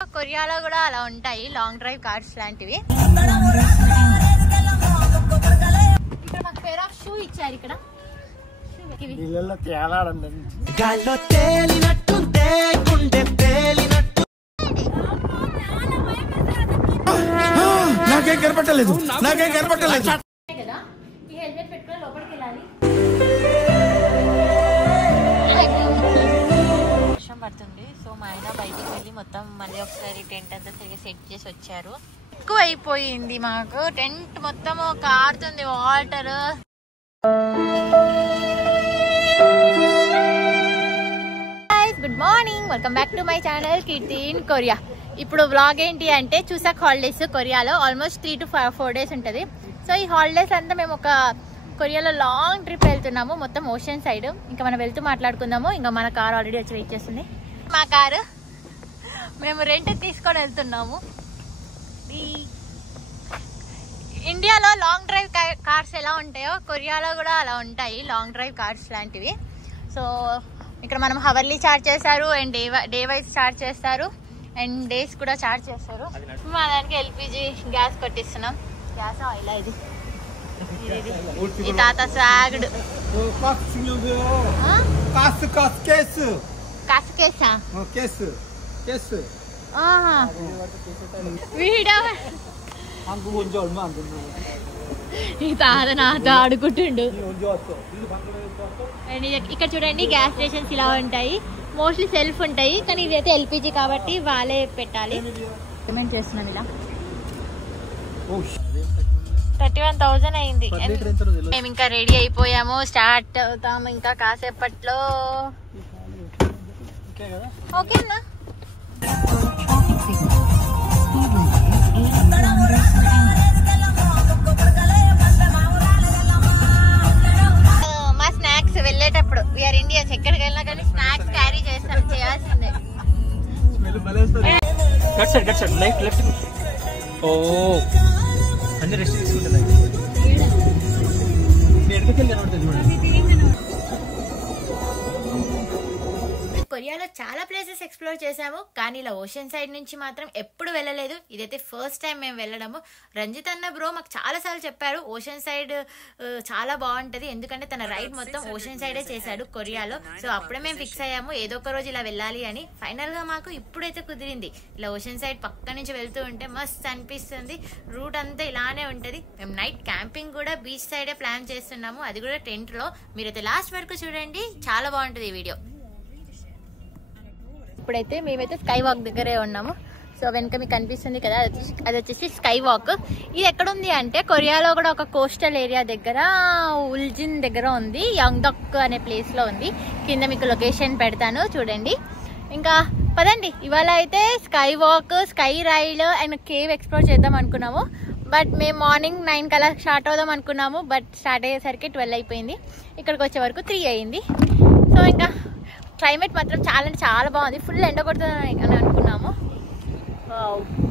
కొరియాలో కూడా అలా ఉంటాయి లాంగ్ డ్రైవ్ కార్స్ లాంటివి. ఇక్కడ మాకు పేర్ ఆఫ్ షూ ఇచ్చారు. ఇక్కడ నాకేం కనపట్టలేదు కదా ఈ హెల్మెట్ పెట్టుకొని లోపలికి వెళ్ళాలి. వర్షం పడుతుంది. సో మా ఆయన బయటికి వెళ్ళి మొత్తం మళ్ళీ ఒకసారి టెంట్ అంతా తిరిగి సెట్ చేసి వచ్చారు. ఎక్కువ అయిపోయింది మాకు టెంట్ మొత్తం కారుతుంది water. Good morning, welcome back to my channel Keerthi in Korea. ఇప్పుడు వ్లాగ్ ఏంటి అంటే చూసాక్ హాలిడేస్ కొరియాలో ఆల్మోస్ట్ 3 to 4 days ఉంటుంది. సో ఈ హాలిడేస్ అంతా మేము ఒక కొరియాలో లాంగ్ ట్రిప్ వెళ్తున్నాము, మొత్తం ఓషన్ సైడ్. ఇంకా మనం వెళ్తూ మాట్లాడుకుందాము. ఇంకా మన కార్ ఆల్రెడీ వచ్చి వెయిట్ చేస్తుంది. మా కారు మేము రెంట్ తీసుకొని వెళ్తున్నాము. ఇండియాలో లాంగ్ డ్రైవ్ కార్స్ ఎలా ఉంటాయో కొరియాలో కూడా అలా ఉంటాయి లాంగ్ డ్రైవ్ కార్స్ లాంటివి. సో ఇక్కడ మనం హవర్లీ చార్జ్ చేస్తారు అండ్ డే వైజ్ చార్జ్ చేస్తారు అండ్ డేస్ కూడా చార్జ్ చేస్తారు. మా దానికి ఎల్పిజి గ్యాస్ కొట్టిస్తున్నాం. గ్యాస్ ఆయిల్ ఇది ఈ తాత స్వాగ్డ్ ఈ తాత నాతో ఆడుకుంటుండు. ఇక్కడ చూడండి గ్యాస్ స్టేషన్స్ ఇలా ఉంటాయి. మోస్ట్లీ సెల్ఫ్ ఉంటాయి కానీ ఇదైతే ఎల్పిజి కాబట్టి వాళ్ళే పెట్టాలి. పేమెంట్ చేస్తున్నాం. ఇలా 31,000 అయింది. మేము ఇంకా రెడీ అయిపోయాము, స్టార్ట్ అవుతాము ఇంకా కాసేపట్లో. ఓకేనా? మా స్నాక్స్ వెళ్ళేటప్పుడు వీఆర్ ఇండియన్స్ ఎక్కడికి వెళ్ళినా కానీ స్నాక్స్ క్యారీ చేయాల్సిందే. కొరియాలో చాలా ప్లేసెస్ ఎక్స్ప్లోర్ చేసాము కానీ ఇలా ఓషన్ సైడ్ నుంచి మాత్రం ఎప్పుడు వెళ్ళలేదు. ఇదైతే ఫస్ట్ టైం మేము వెళ్ళడము. రంజిత్ అన్న బ్రో మాకు చాలా సార్లు చెప్పారు ఓషన్ సైడ్ చాలా బాగుంటది, ఎందుకంటే తన రైడ్ మొత్తం ఓషన్ సైడే చేశాడు కొరియాలో. సో అప్పుడే మేము ఫిక్స్ అయ్యాము ఏదో ఒక రోజు ఇలా వెళ్ళాలి అని. ఫైనల్ గా మాకు ఇప్పుడైతే కుదిరింది. ఇలా ఓషన్ సైడ్ పక్క నుంచి వెళ్తూ ఉంటే మస్త్ అనిపిస్తుంది. రూట్ అంతా ఇలానే ఉంటది. మేము నైట్ క్యాంపింగ్ కూడా బీచ్ సైడే ప్లాన్ చేస్తున్నాము, అది కూడా టెంట్ లో. మీరైతే లాస్ట్ వరకు చూడండి, చాలా బాగుంటది ఈ వీడియో. ఇప్పుడైతే మేమైతే స్కై వాక్ దగ్గరే ఉన్నాము. సో వెనక మీకు కనిపిస్తుంది కదా, అది వచ్చేసి స్కై వాక్. ఇది ఎక్కడుంది అంటే కొరియాలో కూడా ఒక కోస్టల్ ఏరియా దగ్గర ఉల్జిన్ దగ్గర ఉంది. యాంగ్డక్ అనే ప్లేస్ లో ఉంది. కింద మీకు లొకేషన్ పెడతాను చూడండి. ఇంకా పదండి, ఇవాళ అయితే sky walk, sky ride and cave explore చేద్దాం అనుకున్నాము. బట్ మేము మార్నింగ్ 9 కల్లా స్టార్ట్ అవుదాం అనుకున్నాము. బట్ స్టార్ట్ అయ్యేసరికి 12 అయిపోయింది. ఇక్కడికి వచ్చే వరకు 3 అయింది. సో ఇంకా క్లైమేట్ మాత్రం చాలా అంటే చాలా బాగుంది. ఫుల్ ఎండ కొడుతుంది అని అనుకున్నాము.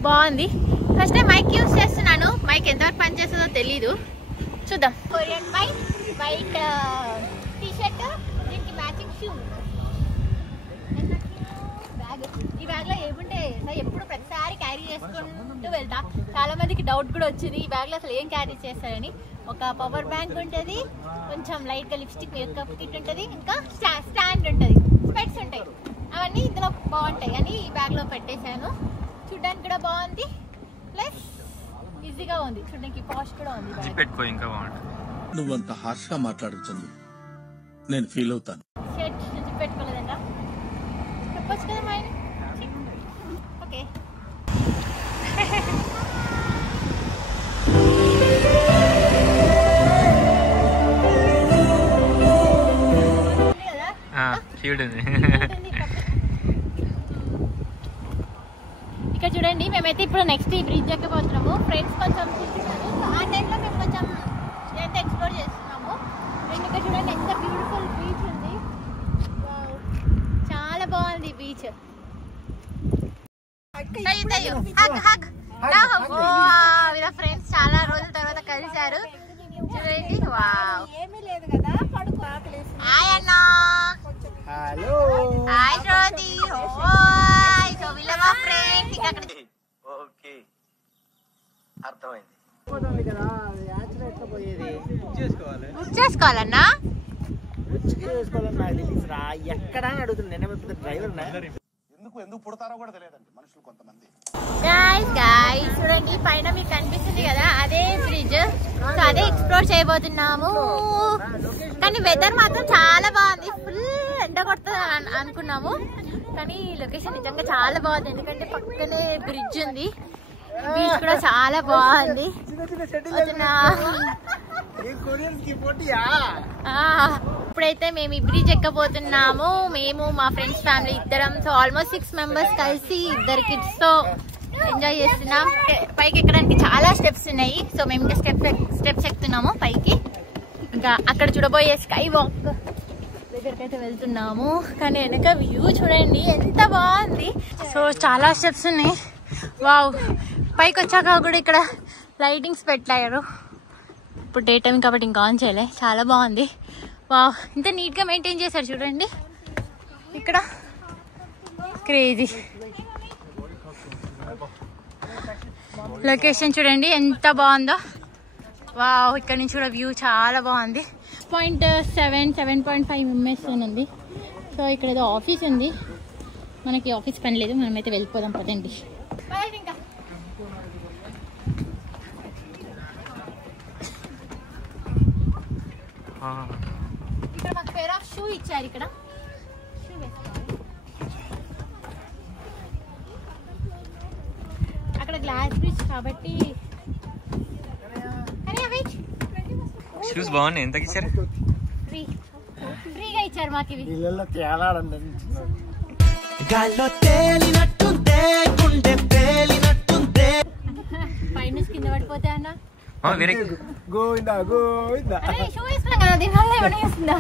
బాగుంది. ఫస్ట్ టైం మైక్ యూజ్ చేస్తున్నాను. మైక్ ఎంతవరకు పనిచేస్తుందో తెలీదు, చూద్దాం. Korean bike, white T shirt, దీనికి మ్యాచింగ్ షూ. బ్యాగ్, ఈ బ్యాగ్ లో ఏముంటే ఎప్పుడు ప్రతిసారి క్యారీ చేసుకుంటూ వెళ్తా. చాలా మందికి డౌట్ కూడా వచ్చింది ఈ బ్యాగ్ లో అసలు ఏం క్యారీ చేస్తారని. ఒక పవర్ బ్యాంక్ ఉంటుంది, కొంచెం లైట్ గా లిప్స్టిక్, మేకప్ కిట్ ఉంటుంది, ఇంకా స్టాండ్ ఉంటుంది, స్పెట్స్ ఉంటాయి. అవన్నీ ఇందులో బాగుంటాయి అని ఈ బ్యాగ్ లో పెట్టేశాను. చూడడానికి కూడా బాగుంది, ప్లస్ ఈజీగా ఉంది. చూడడానికి పాష్ కూడా ఉంది. నువ్వంత హార్ష్ గా మాట్లాడుతుంది, నేను ఫీల్ అవుతాను. షర్ట్ జిప్ పెట్టుకోలేదంట, చెప్పొచ్చు కదా మా ఆయన. ఓకే ఇక్కడ చూడండి, మేమైతే ఇప్పుడు నెక్స్ట్ ఈ బ్రిడ్జ్ ఎక్కబోతున్నాము. ఫ్రెండ్స్ కొంచెం చూపిస్తాను. ఆ టైంలో మేము కొంచెం ఇదంతా ఎక్స్ప్లోర్ చేస్తున్నాము. అండ్ ఇక్కడ చూడండి ఎంత బ్యూటిఫుల్ బీచ్ ఉంది. చాలా బాగుంది బీచ్. ఫ్రెండ్స్ చాలా రోజుల తర్వాత కలిశారు చూడండి. వావ్, ఏమీ లేదు కదా, పడుకో. హలో హాయ్ శ్రోతి హాయ్ సో వీళ్ళ మా ఫ్రెండ్ ఇంకా అక్కడ ఓకే అర్థమైంది కదా యాక్చువల్ ఎట్లా పోయేది బుక్ చేసుకోవాలన్నా చేసుకోవాలన్నా నాకు తెలుసురా ఎక్కడ అని అడుగుతుంది నేను డ్రైవర్ ఎందుకు పుడతారో కూడా తెలియదండి మనుషులు కొంతమంది. గాయ్స్ చూడండి పైన మీకు కనిపిస్తుంది కదా అదే బ్రిడ్జ్. సో అదే ఎక్స్ప్లోర్ చేయబోతున్నాము. కానీ వెదర్ మాత్రం చాలా బాగుంది. ఫుల్ ఎండ కొడుతుంది అనుకున్నాము కానీ లొకేషన్ నిజంగా చాలా బాగుంది. ఎందుకంటే పక్కనే బ్రిడ్జ్ ఉంది. బీచ్ కూడా చాలా బాగుంది. ఇప్పుడైతే మేము ఈ బ్రిడ్జ్ ఎక్కబోతున్నాము. మేము మా ఫ్రెండ్స్ ఫ్యామిలీ ఇద్దరం. సో ఆల్మోస్ట్ 6 మెంబర్స్ కలిసి 2 కిడ్స్ తో ఎంజాయ్ చేస్తున్నాం. పైకి ఎక్కడానికి చాలా స్టెప్స్ ఉన్నాయి. సో మేము ఇంకా స్టెప్స్ ఎక్కుతున్నాము పైకి. ఇంకా అక్కడ చూడబోయే స్కై వాక్ దగ్గరికి అయితే వెళ్తున్నాము. కానీ వెనక వ్యూ చూడండి ఎంత బాగుంది. సో చాలా స్టెప్స్ ఉన్నాయి. వావ్, పైకి వచ్చాక కూడా ఇక్కడ లైటింగ్స్ పెట్టారు. ఇప్పుడు డే టైం కాబట్టి ఇంకా ఆన్ చేయలే. చాలా బాగుంది. వావ్, ఇంత నీట్గా మెయింటైన్ చేశారు చూడండి. ఇక్కడ క్రేజీ లొకేషన్ చూడండి ఎంత బాగుందో. వావ్, ఇక్కడ నుంచి కూడా వ్యూ చాలా బాగుంది. 7.5 ఎంఎస్ ఉంది. సో ఇక్కడ ఏదో ఆఫీస్ ఉంది. మనకి ఆఫీస్ పని లేదు. మనమైతే వెళ్ళిపోదాం పదండి. ఇంకా ఇక్కడ మాకు పేర్ ఆఫ్ షూ ఇచ్చారు. ఇక్కడ షూ వేసుకోవాలి. అక్కడ గ్లాస్ బ్రిడ్జ్ కాబట్టి షూస్ బాగున్నాయి. ఎంతకి ఇచ్చారు? ఫ్రీగా ఇచ్చారు మాకు ఇవి. పైన కింద పడిపోతే అన్న షూ వేసుకున్నాం కదా దీనివల్ల ఏమైనా చేస్తుందా?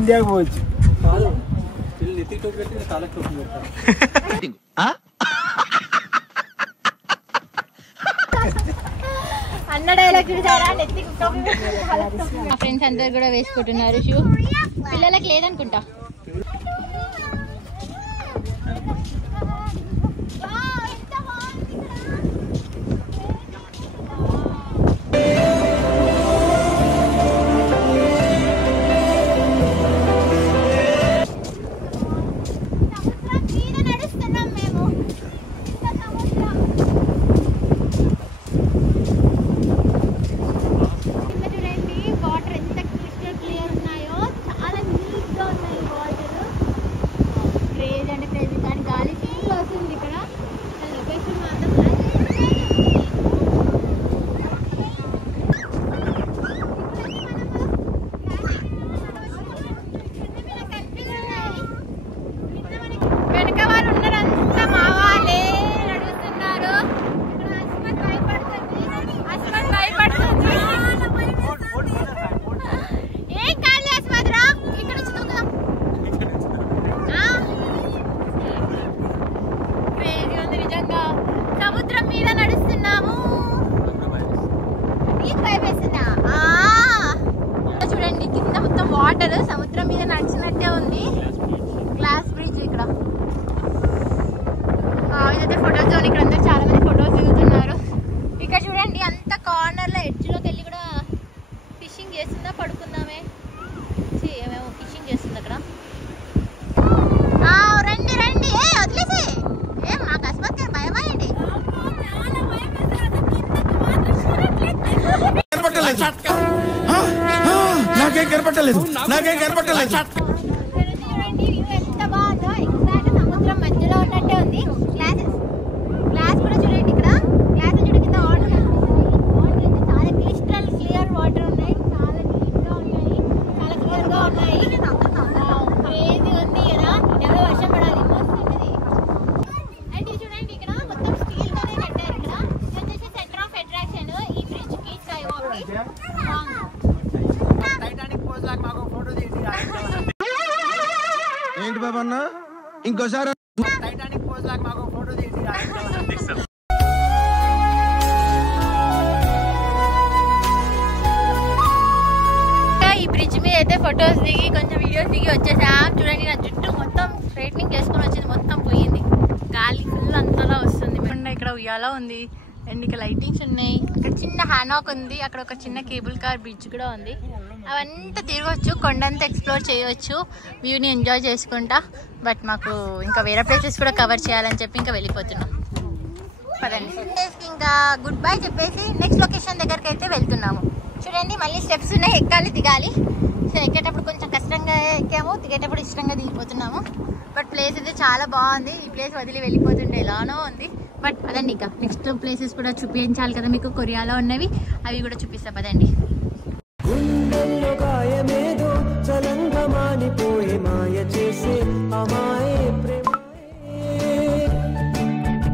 ఇండియాకి పోవచ్చు. అన్న డైలాగ్ చూసారా? మా ఫ్రెండ్స్ అందరు కూడా వేసుకుంటున్నారు షూ. పిల్లలకు లేదనుకుంటా. సముద్రం మీద నడుస్తున్నాము. చూడండి కింద మొత్తం వాటర్. సముద్రం మీద నడిచినట్టే ఉంది. గ్లాస్ బ్రిడ్జ్ ఇక్కడ. ఇదైతే ఫోటోస్ జోన్. ఇక్కడ అందరు చాలా మంది ఫోటోస్ దిగుతున్నారు. ఇక్కడ చూడండి అంత కార్నర్ లో ఎడ్జ్ లోకి వెళ్ళి కూడా ఫిషింగ్ చేస్తుందా? పడుకుందామే. ఏమేమో ఫిషింగ్ చేస్తుంది అక్కడ. రండి రండి. వదిలేసి ఏం మాకు అస్మత్ భయమేంటి? నాకేం కనపట్టలేదు. చూడండి ఎంత బాగుందో. ఎగ్జాక్ట్ సముద్రం మధ్యలో ఉన్నట్టే ఉంది. గ్లాస్ కూడా చూడండి. ఇక్కడ గ్లాస్ చూడ కింద వాటర్ వాటర్ అయితే చాలా క్లియర్ వాటర్ ఉన్నాయి. చాలా నీట్ గా ఉన్నాయి. చాలా క్లియర్ గా ఉన్నాయి. క్రేజీ ఉంది కదా. ఎవరో వర్షం పడాలి. అయితే చూడండి ఇక్కడ మొత్తం స్టీల్ తోనే కట్టారు. ఇక్కడ వచ్చేసి సెంటర్ ఆఫ్ అట్రాక్షన్ ఈ బ్రిడ్జ్ కి స్కై వాక్ కి. ఏంటి బాబా అన్న ఇంకోసారి ఈ బ్రిడ్జ్ మీద అయితే ఫొటోస్ దిగి కొంచెం వీడియో వీడియోస్ దిగి వచ్చేసాం. చూడండి నా జుట్టు మొత్తం స్ట్రైట్నింగ్ చేసుకొని వచ్చింది, మొత్తం పోయింది, గాలి ఫుల్ అంతలా వస్తుంది. ఇక్కడ ఉయ్యాల ఉంది అండ్ ఇక్కడ లైటింగ్స్ ఉన్నాయి. ఇక్కడ చిన్న హ్యానాక్ ఉంది, అక్కడ ఒక చిన్న కేబుల్ కార్ బ్రిడ్జ్ కూడా ఉంది. అవంతా తిరగవచ్చు, కొండంతా ఎక్స్ప్లోర్ చేయవచ్చు, వ్యూని ఎంజాయ్ చేసుకుంటా. బట్ మాకు ఇంకా వేరే ప్లేసెస్ కూడా కవర్ చేయాలని చెప్పి ఇంకా వెళ్ళిపోతున్నాం. పదండి, ఇంకా గుడ్ బై చెప్పేసి నెక్స్ట్ లొకేషన్ దగ్గరికి అయితే వెళ్తున్నాము. చూడండి మళ్ళీ స్టెప్స్ ఉన్నాయి, ఎక్కాలి దిగాలి. సో ఎక్కేటప్పుడు కొంచెం కష్టంగా ఎక్కాము, దిగేటప్పుడు ఇష్టంగా దిగిపోతున్నాము. బట్ ప్లేస్ అయితే చాలా బాగుంది. ఈ ప్లేస్ వదిలి వెళ్ళిపోతుంటే ఎలానో ఉంది. బట్ అదండి, ఇంకా నెక్స్ట్ ప్లేసెస్ కూడా చూపించాలి కదా మీకు, కొరియాలో ఉన్నవి అవి కూడా చూపిస్తా పదండి.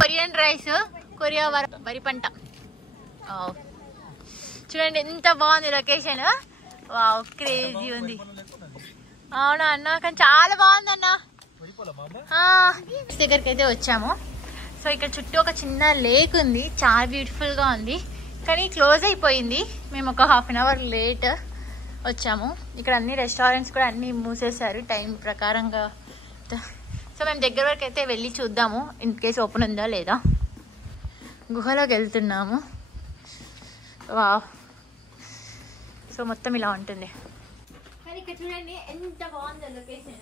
కొరియన్ రైస్, కొరియా వరి పంట. చూడండి ఎంత బాగుంది లొకేషన్. వావ్, క్రేజీ ఉంది. అవునా అన్న, కానీ చాలా బాగుంది అన్న. దగ్గరికి అయితే వచ్చాము. సో ఇక్కడ చుట్టూ ఒక చిన్న లేక్ ఉంది, చాలా బ్యూటిఫుల్ గా ఉంది, కానీ క్లోజ్ అయిపోయింది. మేము ఒక హాఫ్ అన్ అవర్ లేట్ వచ్చాము. ఇక్కడ అన్ని రెస్టారెంట్స్ కూడా అన్ని మూసేశారు టైం ప్రకారంగా. సో మేము దగ్గర వరకు అయితే వెళ్ళి చూద్దాము, ఇన్ కేసు ఓపెన్ ఉందా లేదా. గుహలోకి వెళ్తున్నాము. వావ్, సో మొత్తం ఇలా ఉంటుంది. కానీ ఇక్కడ చూడండి ఎంత బాగుంది లొకేషన్.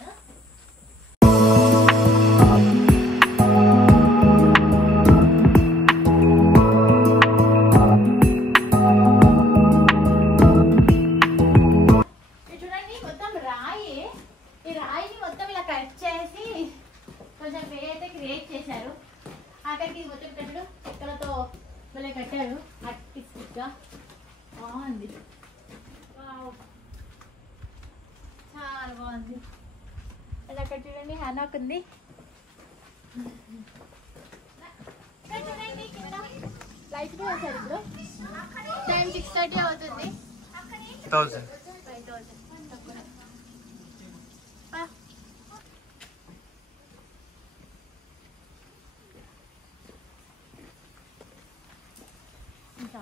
చూడండి మొత్తం రాయి, ఈ రాయిని మొత్తం ఇలా కట్ చేసి కొంచెం వే అయితే క్రియేట్ చేశారు. అక్కడికి మొత్తం కట్టడు చెక్కలతో భలే కట్టారు ఆర్టిస్టిక్ గా, బాగుంది. చాలా బాగుంది. అది అక్కడ చూడండి హ్యానాక్ ఉంది. చూడండి లైట్ కూడా వేశారు. ఇప్పుడు టైం 6:30 అవుతుంది. 5,000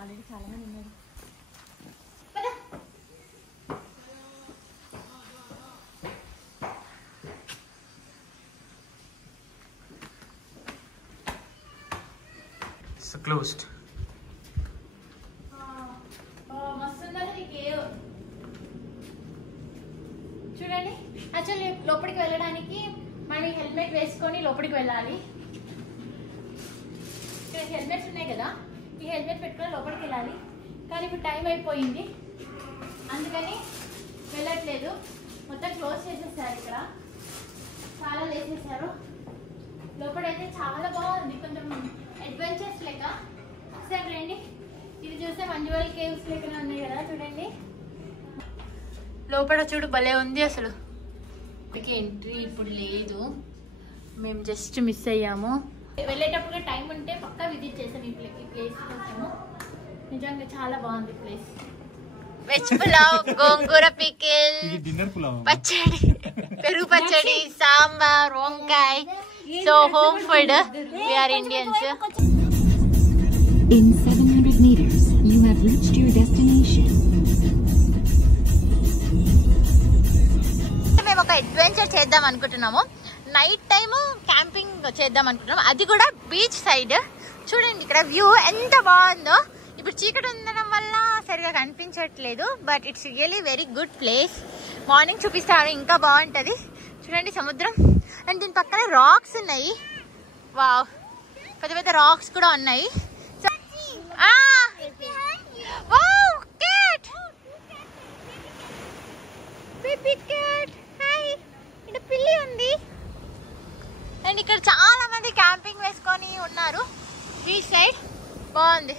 ఆల్రెడీ చాలా మంది ఉన్నారు. It's closed. చూడండి యాక్చువల్లీ లోపలికి వెళ్ళడానికి మనం హెల్మెట్ వేసుకొని లోపలికి వెళ్ళాలి. ఇక్కడ హెల్మెట్స్ ఉన్నాయి కదా, ఈ హెల్మెట్ పెట్టుకొని లోపలికి వెళ్ళాలి. కానీ ఇప్పుడు టైం అయిపోయింది, అందుకని వెళ్ళట్లేదు. మొత్తం క్లోజ్ చేసేసారు. ఇక్కడ చాలా లేసేసారు. లోపలైతే చాలా బాగుంది, కొంచెం అడ్వెంచర్స్ లెక్క. ఒకసారి రండి, ఇది చూస్తే మంజువల్ కేవ్స్ లెక్కనే ఉన్నాయి కదా. చూడండి లోపల చూడు, భలే ఉంది అసలు. ఎంట్రీ ఇప్పుడు లేదు, మేము జస్ట్ మిస్ అయ్యాము. వెళ్ళేటప్పుడు టైం ఉంటే పక్కా విజిట్ చేసాం ఈ ప్లేస్ కోసము. నిజంగా చాలా బాగుంది ప్లేస్. వెజ్ పులావ్, గోంగూర పికిల్, పచ్చడి, పెరుగు పచ్చడి, సాంబార్, వంకాయ. So home food. We are Indians. In 700 meters, you have reached your destination. మేము ఒక అడ్వెంచర్ చేద్దాం అనుకుంటున్నాము. నైట్ టైమ్ క్యాంపింగ్ చేద్దాం అనుకుంటున్నాము, అది కూడా బీచ్ సైడ్. చూడండి ఇక్కడ వ్యూ ఎంత బాగుందో. ఇప్పుడు చీకటి ఉండడం వల్ల సరిగా కనిపించట్లేదు, but it's really very good place. Morning చూపిస్తాను, ఇంకా బాగుంటుంది. చూడండి సముద్రం, అండ్ దీని పక్కనే రాక్స్ ఉన్నాయి. వావ్, పెద్ద పెద్ద రాక్స్ కూడా ఉన్నాయి. పిల్లి ఉంది. అండ్ ఇక్కడ చాలా మంది క్యాంపింగ్ వేసుకొని ఉన్నారు బీచ్ సైడ్. బాగుంది.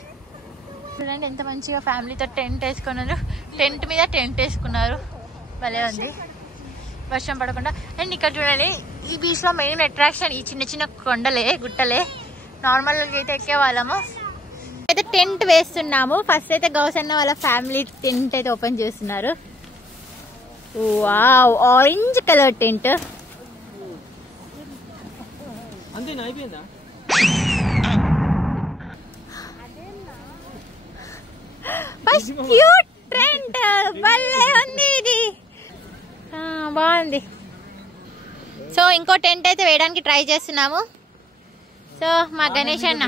చూడండి ఎంత మంచిగా ఫ్యామిలీతో టెంట్ వేసుకున్నారు. టెంట్ మీద టెంట్ వేసుకున్నారు, భలే ఉంది, వర్షం పడకుండా. అండ్ ఇక్కడ చూడండి, ఈ బీచ్ లో మెయిన్ అట్రాక్షన్ ఈ చిన్న చిన్న కొండలే, గుట్టలే. నార్మల్ అయితే ఎక్కే వాళ్ళము. అయితే టెంట్ వేస్తున్నాము. ఫస్ట్ అయితే గౌసన్న వాళ్ళ ఫ్యామిలీ టెంట్ అయితే ఓపెన్ చేస్తున్నారు. Wow, orange colour tent. అంతేనా, అయిపోయిందా? ఫస్ట్ క్యూట్ టెంట్, భలే ఉంది ఇది. బాగుంది. సో ఇంకో టెంట్ అయితే వేయడానికి ట్రై చేస్తున్నాము. సో మా గణేష్ అన్న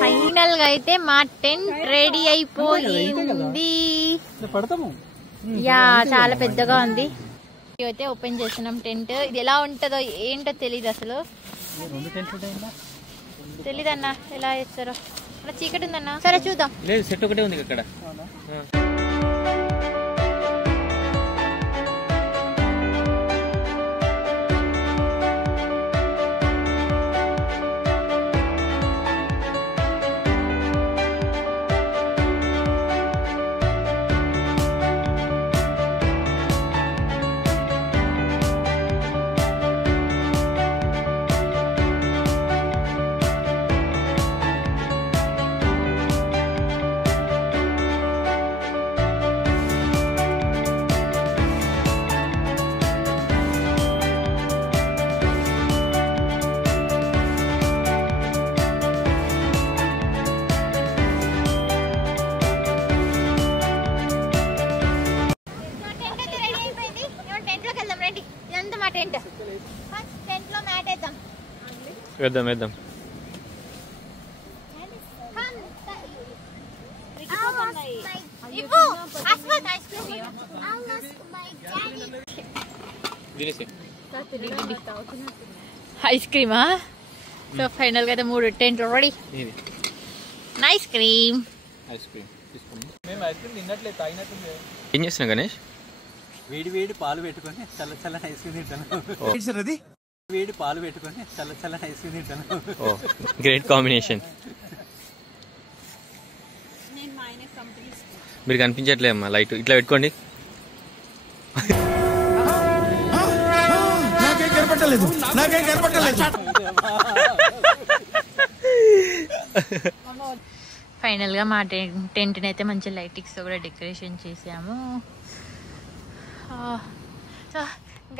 ఫైనల్ గా అయితే మా టెంట్ రెడీ అయిపోయింది. యా చాలా పెద్దగా ఉంది. అయితే ఓపెన్ చేస్తున్నాం టెంట్. ఇది ఎలా ఉంటుందో ఏంటో తెలీదు, అసలు తెలీదన్నా ఎలా చేస్తారో. అలా చీకటి ఉందన్నా. సరే చూద్దాం. లేదు సెట్ ఒకటే ఉంది ఇక్కడ. వేద్దాం వేద్దాం. ఐస్ క్రీమా? సో ఫైనల్ గా అయితే 3 టెంట్ రెడీ. ఐస్ క్రీమ్ ఏం చేస్తున్నావు గణేష్? వేడి వేడి పాలు పెట్టుకొని చల్ల చల్ల ఐస్ క్రీమ్ తింటాను. వేడి పాలు పెట్టుకొని చల్ల చల్ల ఐస్ క్రీమ్ తింటాను. ఓ గ్రేట్ కాంబినేషన్. మీరు కనిపించట్లే అమ్మా, లైట్ ఇట్లా పెట్టుకోండి. నాకేం కనపట్టలేదు. ఫైనల్ గా మా టెంట్ ని అయితే మంచి లైటింగ్స్ తో కూడా డెకరేషన్ చేసాము. సో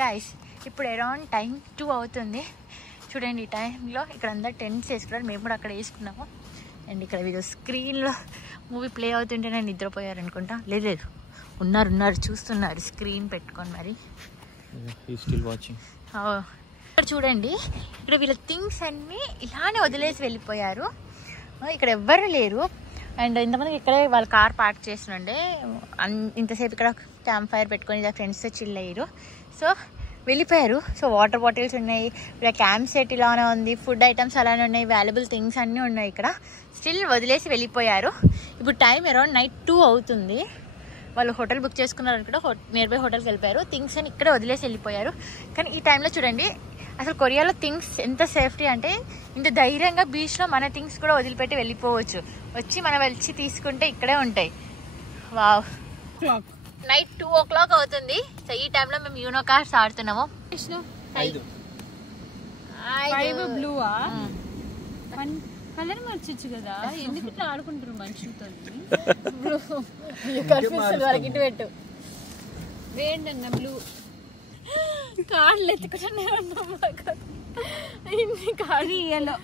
గైస్ ఇప్పుడు అరౌండ్ టైం 2 అవుతుంది. చూడండి ఈ టైంలో ఇక్కడ అందరు టెంట్స్ వేసుకున్నారు, మేము కూడా అక్కడ వేసుకున్నాము. అండ్ ఇక్కడ వీళ్ళు స్క్రీన్లో మూవీ ప్లే అవుతుంటే నేను నిద్రపోయారు అనుకుంటా. లేదు ఉన్నారు చూస్తున్నారు స్క్రీన్ పెట్టుకొని మరి. ఇక్కడ చూడండి, ఇక్కడ వీళ్ళ థింగ్స్ అన్నీ ఇలానే వదిలేసి వెళ్ళిపోయారు. ఇక్కడ ఎవ్వరు లేరు. అండ్ ఇంతమంది ఇక్కడే వాళ్ళ కార్ పార్క్ చేస్తుండే. ఇంతసేపు ఇక్కడ క్యాంప్ ఫైర్ పెట్టుకొని ఇలా ఫ్రెండ్స్తో చిల్ అయ్యారు. సో వెళ్ళిపోయారు. సో వాటర్ బాటిల్స్ ఉన్నాయి, ఇక్కడ క్యాంప్ సెట్ ఇలానే ఉంది, ఫుడ్ ఐటమ్స్ అలానే ఉన్నాయి, వాల్యుబుల్ థింగ్స్ అన్నీ ఉన్నాయి. ఇక్కడ స్టిల్ వదిలేసి వెళ్ళిపోయారు. ఇప్పుడు టైం అరౌండ్ నైట్ 2 అవుతుంది. వాళ్ళు హోటల్ బుక్ చేసుకున్నారు అనుకుంటా, నియర్ బై హోటల్కి వెళ్ళిపోయారు. థింగ్స్ అని ఇక్కడే వదిలేసి వెళ్ళిపోయారు. కానీ ఈ టైంలో చూడండి అసలు కొరియాలో థింగ్స్ ఎంత సేఫ్టీ అంటే, ఇంత ధైర్యంగా బీచ్లో మన థింగ్స్ కూడా వదిలిపెట్టి వెళ్ళిపోవచ్చు. వచ్చి మనం వచ్చి తీసుకుంటే ఇక్కడే ఉంటాయి. వావ్, నైట్ 2 o'clock అవుతుంది. సో ఈ టైంలో మేము యూనో కార్స్ ఆడుతున్నాము. బ్లూవా కలర్ మార్చొచ్చు కదా, ఎందుకు ఇట్లా ఆడుకుంటారు మనుషులతో? ఇటు పెట్టు వేయండి బ్లూ. కార్లు ఎత్తుకుంటూనే ఉన్నాం. కాదు ఎల్లో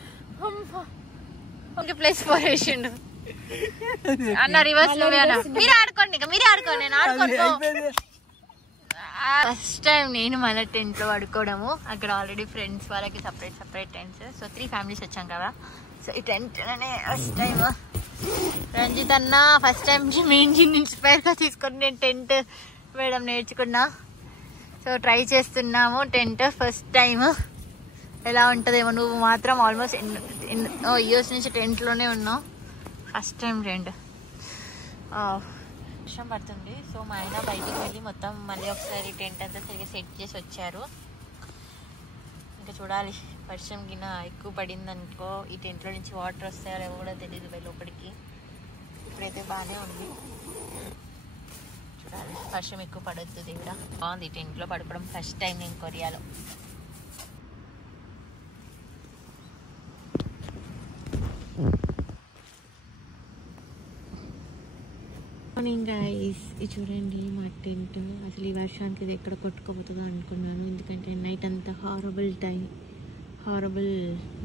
ప్లేస్ 4 వేసిండు అన్న. రివర్స్ మీరు ఆడుకోండి, మీరే ఆడుకోండి, నేను ఆడుకోను. ఫస్ట్ టైం నేను మన టెంట్ లో పడుకోవడము. అక్కడ ఆల్రెడీ ఫ్రెండ్స్ వాళ్ళకి సపరేట్ టెంట్స్. సో 3 ఫ్యామిలీస్ వచ్చాం కదా. సో ఈ టెంట్ లోనే ఫస్ట్ టైం రంజిత్ అన్న ఫస్ట్ టైం మెయిన్ ఇన్స్పైర్ గా తీసుకొని నేను టెంట్ వేయడం నేర్చుకున్నా. సో ట్రై చేస్తున్నాము టెంట్ ఫస్ట్ టైం. ఎలా ఉంటుందేమో. నువ్వు మాత్రం ఆల్మోస్ట్ ఇయర్స్ నుంచి టెంట్లోనే ఉన్నావు. First time tent. వర్షం పడుతుంది. సో మా ఆయన బయటికి వెళ్ళి మొత్తం మళ్ళీ ఒకసారి టెంట్ అంతా సరిగ్గా సెట్ చేసి వచ్చారు. ఇంకా చూడాలి, వర్షం గిన ఎక్కువ పడింది అనుకో ఈ టెంట్లో నుంచి వాటర్ వస్తాయో కూడా తెలియదు లోపలికి. ఇప్పుడైతే బాగానే ఉంది. చూడాలి, వర్షం ఎక్కువ పడొద్దు దేవుడా. బాగుంది టెంట్లో పడుకోవడం. ఫస్ట్ టైం నేను కొరియాలో. మార్నింగ్ గైస్, ఇది చూడండి మా టెంట్. అసలు ఈ వర్షానికి ఇది ఎక్కడ కొట్టుకోపోతుందో అనుకున్నాను, ఎందుకంటే నైట్ అంతా హారబుల్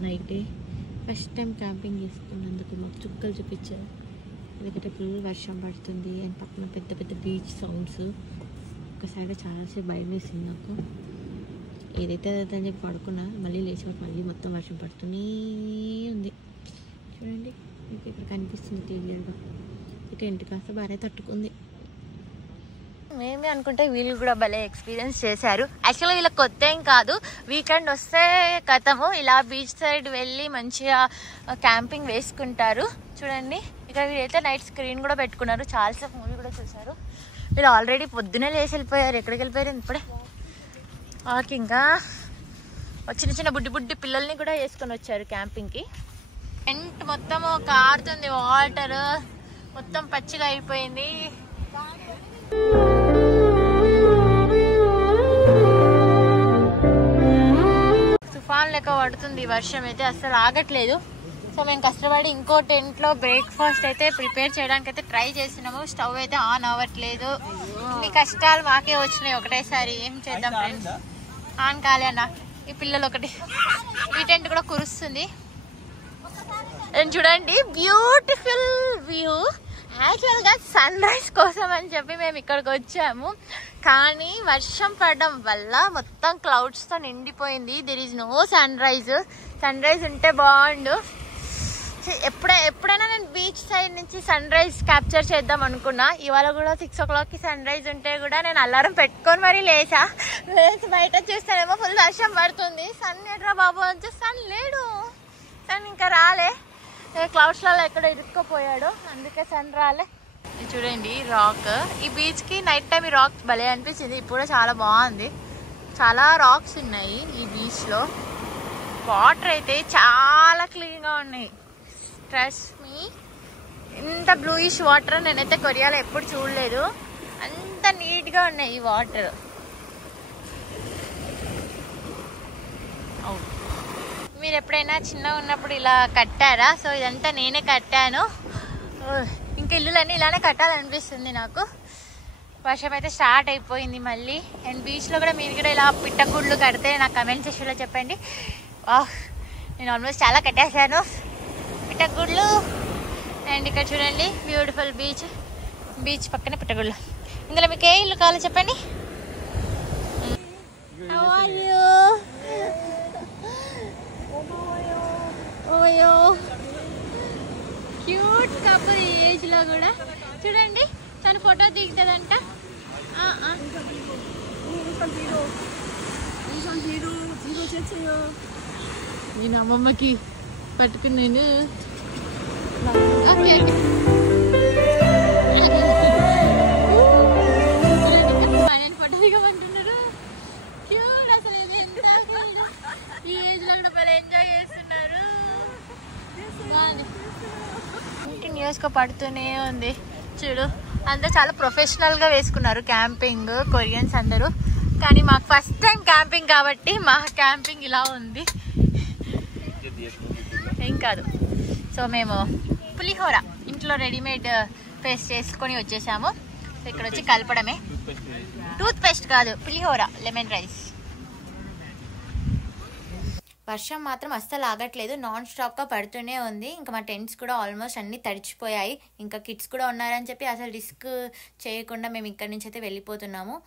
నైటే. ఫస్ట్ టైం క్యాంపింగ్ చేసుకున్నందుకు మాకు చుక్కలు చూపించారు, ఎందుకంటే ఫుల్ వర్షం పడుతుంది అండ్ పక్కన పెద్ద పెద్ద బీచ్ సౌండ్స్. ఒక్కసారిగా చాలాసేపు భయం వేసింది నాకు. ఏదైతే అదని చెప్పి పడుకున్నా, మళ్ళీ లేచినప్పుడు మళ్ళీ మొత్తం వర్షం పడుతూనే ఉంది. చూడండి మీకు ఇక్కడ కనిపిస్తుంది క్లియర్గా. ఇక ఇంటి కాస్త బాగా తట్టుకుంది. మేమే అనుకుంటే వీళ్ళు కూడా భలే ఎక్స్పీరియన్స్ చేశారు. యాక్చువల్గా వీళ్ళకి కొత్త ఏం కాదు, వీకెండ్ వస్తే కథము ఇలా బీచ్ సైడ్ వెళ్ళి మంచిగా క్యాంపింగ్ వేసుకుంటారు. చూడండి ఇక వీళ్ళైతే నైట్ స్క్రీన్ కూడా పెట్టుకున్నారు, చాలాసేపు మూవీ కూడా చూసారు. వీళ్ళు ఆల్రెడీ పొద్దునే లేచి వెళ్ళిపోయారు. ఎక్కడికి వెళ్ళిపోయారు ఇప్పుడే? ఇంకా చిన్న చిన్న బుడ్డి పిల్లల్ని కూడా వేసుకొని వచ్చారు క్యాంపింగ్కి. టెంట్ మొత్తం కారుతుంది, వాటర్ మొత్తం పచ్చిగా అయిపోయింది. తుఫాన్ లెక్క పడుతుంది వర్షం అయితే, అస్సలు ఆగట్లేదు. సో మేము కష్టపడి ఇంకో టెంట్లో బ్రేక్ఫాస్ట్ అయితే ప్రిపేర్ చేయడానికి అయితే ట్రై చేసినాము. స్టవ్ అయితే ఆన్ అవ్వట్లేదు. ఇన్ని కష్టాలు మాకే వచ్చినాయి ఒకటేసారి. ఏం చేద్దాం ఫ్రెండ్స్, ఆన్ కాలే అన్న. ఈ పిల్లలు ఒకటి, ఈ టెంట్ కూడా కురుస్తుంది. చూడండి బ్యూటిఫుల్ వ్యూ. యాక్చువల్గా సన్ రైజ్ కోసం అని చెప్పి మేము ఇక్కడికి వచ్చాము, కానీ వర్షం పడడం వల్ల మొత్తం క్లౌడ్స్తో నిండిపోయింది. There is no sunrise. Sunrise ఉంటే బాగుండు. ఎప్పుడైనా నేను బీచ్ సైడ్ నుంచి సన్ రైజ్ క్యాప్చర్ చేద్దాం అనుకున్నా. ఇవాళ కూడా 6 o'clockకి సన్ రైజ్ ఉంటే కూడా నేను అలారం పెట్టుకొని మరీ లేచి బయట చూస్తానేమో ఫుల్ వర్షం పడుతుంది. సన్ ఎట్రా బాబు అంటే సన్ లేడు, సన్ ఇంకా రాలే, క్లౌడ్స్లలో ఎక్కడ ఇరుక్కుపోయాడు, అందుకే సన్ రాలే. చూడండి రాక్, ఈ బీచ్కి నైట్ టైం ఈ రాక్స్ భలే అనిపించింది. ఇప్పుడు చాలా బాగుంది, చాలా రాక్స్ ఉన్నాయి ఈ బీచ్లో. వాటర్ అయితే చాలా క్లీన్గా ఉన్నాయి. ట్రస్ట్ మీ, ఇంత బ్లూయిష్ వాటర్ నేనైతే కొరియాలో ఎప్పుడు చూడలేదు. అంత నీట్గా ఉన్నాయి ఈ వాటర్. మీరు ఎప్పుడైనా చిన్నగా ఉన్నప్పుడు ఇలా కట్టారా? సో ఇదంతా నేనే కట్టాను. ఇంకా ఇల్లులన్నీ ఇలానే కట్టాలనిపిస్తుంది నాకు. వర్షం అయితే స్టార్ట్ అయిపోయింది మళ్ళీ. అండ్ బీచ్లో కూడా మీరు కూడా ఇలా పిట్టగుళ్ళు కడితే నాకు కమెంట్ సెక్షన్లో చెప్పండి. నేను ఆల్మోస్ట్ చాలా కట్టేశాను పిట్టగుళ్ళు. అండ్ ఇక్కడ చూడండి బ్యూటిఫుల్ బీచ్, బీచ్ పక్కనే పిట్టగుళ్ళు. ఇందులో మీకు ఏ ఇల్లు కావాలో చెప్పండి. క్యూట్ కపుల్ ఈ ఏజ్ లో కూడా. చూడండి తను ఫోటో దిగుతుందంట. నేను అమ్మమ్మకి పట్టుకున్నాను. ఫోటో దిగమంటున్నారు. క్యూట్ అసలు ఎంత ఈ ఏజ్ లో కూడా బాగా ఎంజాయ్ చేస్తున్నారు. కంటిన్యూస్ గా పడుతూనే ఉంది. చూడు అందరూ చాలా ప్రొఫెషనల్ గా వేసుకున్నారు క్యాంపింగ్, కొరియన్స్ అందరూ. కానీ మాకు ఫస్ట్ టైం క్యాంపింగ్ కాబట్టి మా క్యాంపింగ్ ఇలా ఉంది. ఏం కాదు. సో మేము పులిహోర ఇంట్లో రెడీమేడ్ పేస్ట్ చేసుకొని వచ్చేసాము. సో ఇక్కడ వచ్చి కలపడమే. టూత్ పేస్ట్ కాదు, పులిహోర, లెమన్ రైస్. వర్షం మాత్రం అస్సలు ఆగట్లేదు, నాన్ స్టాప్గా పడుతూనే ఉంది. ఇంకా మా టెంట్స్ కూడా ఆల్మోస్ట్ అన్నీ తడిచిపోయాయి. ఇంకా కిడ్స్ కూడా ఉన్నారని చెప్పి అసలు రిస్క్ చేయకుండా మేము ఇక్కడి నుంచి అయితే వెళ్ళిపోతున్నాము.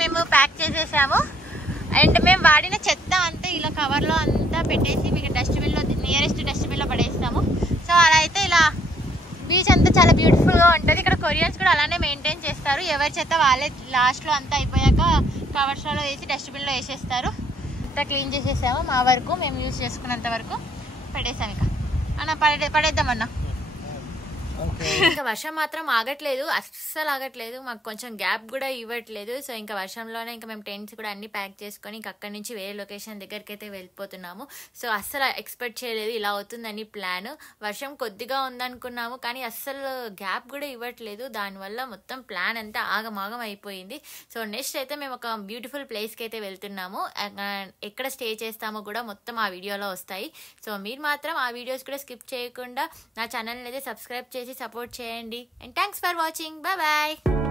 మేము ప్యాక్ చేసేసాము. అండ్ మేము వాడిన చెత్త అంతా ఇలా కవర్లో అంతా పెట్టేసి మీకు డస్ట్బిన్లో, నియరెస్ట్ డస్ట్బిన్లో పడేస్తాము. సో అలా అయితే ఇలా బీచ్ అంతా చాలా బ్యూటిఫుల్గా ఉంటుంది. ఇక్కడ కొరియన్స్ కూడా అలానే మెయింటైన్ చేస్తారు. ఎవరి చెత్త వాళ్ళే లాస్ట్లో అంతా అయిపోయాక కవర్స్లలో వేసి డస్ట్బిన్లో వేసేస్తారు. అంతా క్లీన్ చేసేసాము. మా వరకు మేము యూజ్ చేసుకున్నంత వరకు పెట్టేసాం. ఇక అన్న పడేద్దామన్నా. ఇంకా వర్షం మాత్రం ఆగట్లేదు, అస్సలు ఆగట్లేదు. మాకు కొంచెం గ్యాప్ కూడా ఇవ్వట్లేదు. సో ఇంకా వర్షంలోనే ఇంకా మేము టెంట్స్ కూడా అన్ని ప్యాక్ చేసుకొని ఇంకా అక్కడి నుంచి వేరే లొకేషన్ దగ్గరికి అయితే వెళ్ళిపోతున్నాము. సో అస్సలు ఎక్స్పెక్ట్ చేయలేదు ఇలా అవుతుందని ప్లాన్. వర్షం కొద్దిగా ఉందనుకున్నాము కానీ అస్సలు గ్యాప్ కూడా ఇవ్వట్లేదు. దానివల్ల మొత్తం ప్లాన్ అంతా ఆగమాగం అయిపోయింది. సో నెక్స్ట్ అయితే మేము ఒక బ్యూటిఫుల్ ప్లేస్కి అయితే వెళ్తున్నాము. ఎక్కడ స్టే చేస్తామో కూడా మొత్తం ఆ వీడియోలో వస్తాయి. సో మీరు మాత్రం ఆ వీడియోస్ కూడా స్కిప్ చేయకుండా నా ఛానల్ని అయితే సబ్స్క్రైబ్ చేసి సపోర్ట్ చేయండి. And thanks for watching. Bye bye.